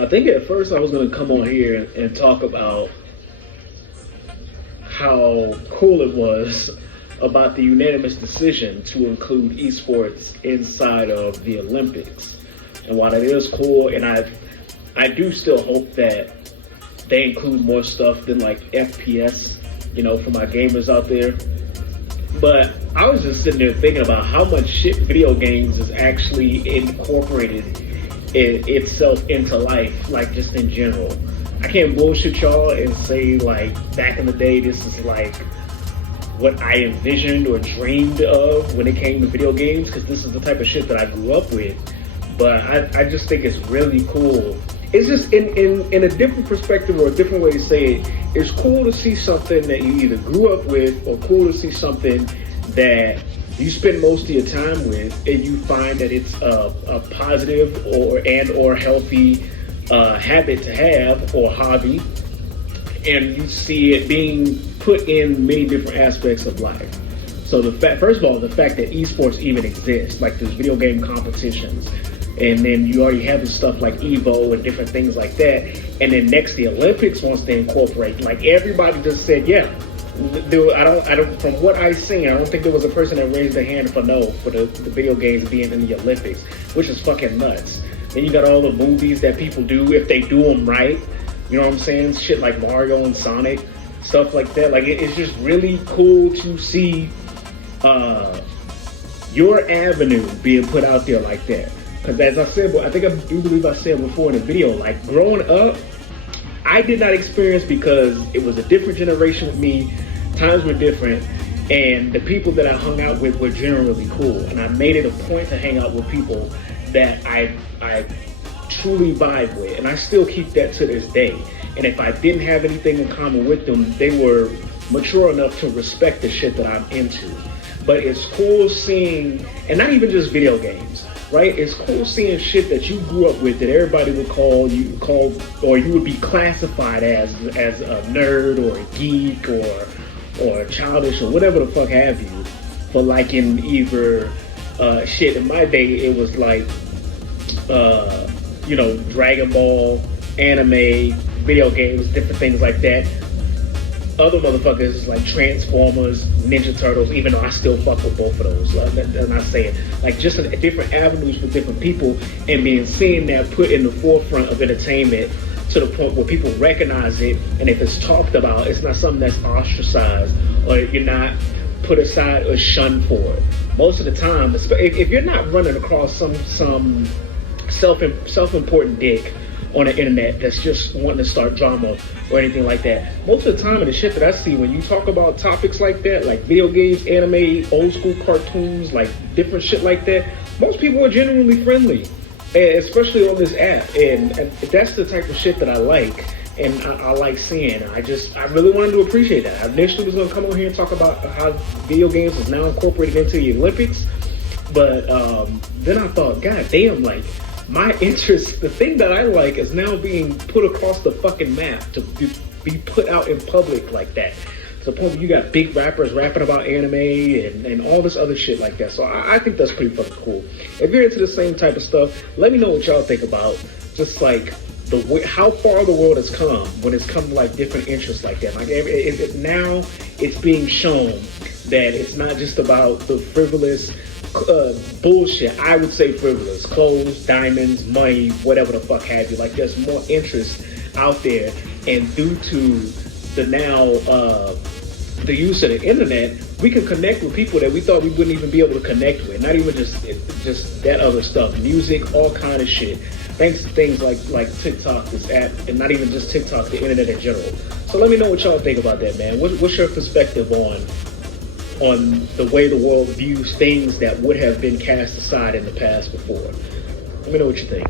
I think at first I was going to come on here and talk about how cool it was about the unanimous decision to include esports inside of the Olympics. And while it is cool, and I do still hope that they include more stuff than like FPS, for my gamers out there. But I was just sitting there thinking about how much shit video games is actually incorporated itself into life, like just in general. I can't bullshit y'all and say like back in the day this is like what I envisioned or dreamed of when it came to video games, because this is the type of shit that I grew up with. But I just think it's really cool. It's just in a different perspective or a different way to say it, it's cool to see something that you either grew up with or cool to see something that you spend most of your time with and you find that it's a positive or healthy habit to have or hobby, and you see it being put in many different aspects of life. So first of all, the fact that esports even exists, like there's video game competitions, and then you already have this stuff like Evo and different things like that, and then next the Olympics wants to incorporate. Like everybody just said, yeah. I don't. From what I seen, I don't think there was a person that raised their hand for no for the video games being in the Olympics, which is fucking nuts. Then you got all the movies that people do if they do them right. You know what I'm saying? Shit like Mario and Sonic, stuff like that. Like it's just really cool to see your avenue being put out there like that. Because as I said, I think I do believe I said before in the video, like growing up, I did not experience because it was a different generation with me. Times were different, and the people that I hung out with were generally cool. And I made it a point to hang out with people that I truly vibe with, and I still keep that to this day. And if I didn't have anything in common with them, they were mature enough to respect the shit that I'm into. But it's cool seeing, and not even just video games, right? It's cool seeing shit that you grew up with that everybody would call, or you would be classified as a nerd or a geek or childish or whatever the fuck have you, for liking either shit. In my day, it was like Dragon Ball, anime, video games, different things like that. Other motherfuckers is like Transformers, Ninja Turtles, even though I still fuck with both of those. I'm not saying, like, just in different avenues for different people, and seeing that put in the forefront of entertainment to the point where people recognize it, and if it's talked about, it's not something that's ostracized or you're not put aside or shunned for it. Most of the time, if you're not running across some self-important dick on the internet that's just wanting to start drama or anything like that, most of the time in the shit that I see when you talk about topics like that, like video games, anime, old school cartoons, like different shit like that, most people are genuinely friendly, and especially on this app, and that's the type of shit that I like, and I like seeing. I really wanted to appreciate that. I initially was going to come on here and talk about how video games is now incorporated into the Olympics, but then I thought, god damn, like, my interest, the thing that I like, is now being put across the fucking map to be put out in public like that. To the point where you got big rappers rapping about anime and all this other shit like that. So I think that's pretty fucking cool. If you're into the same type of stuff, let me know what y'all think about just like how far the world has come when it's come to like different interests like that. Like now it's being shown that it's not just about the frivolous bullshit. I would say frivolous clothes, diamonds, money, whatever the fuck have you. Like there's more interest out there, and due to the the use of the internet, we can connect with people that we thought we wouldn't even be able to connect with. Not even just that other stuff, music, all kind of shit. Thanks to things like TikTok, this app, and not even just TikTok, the internet in general. So let me know what y'all think about that, man. What's your perspective on the way the world views things that would have been cast aside in the past before? Let me know what you think.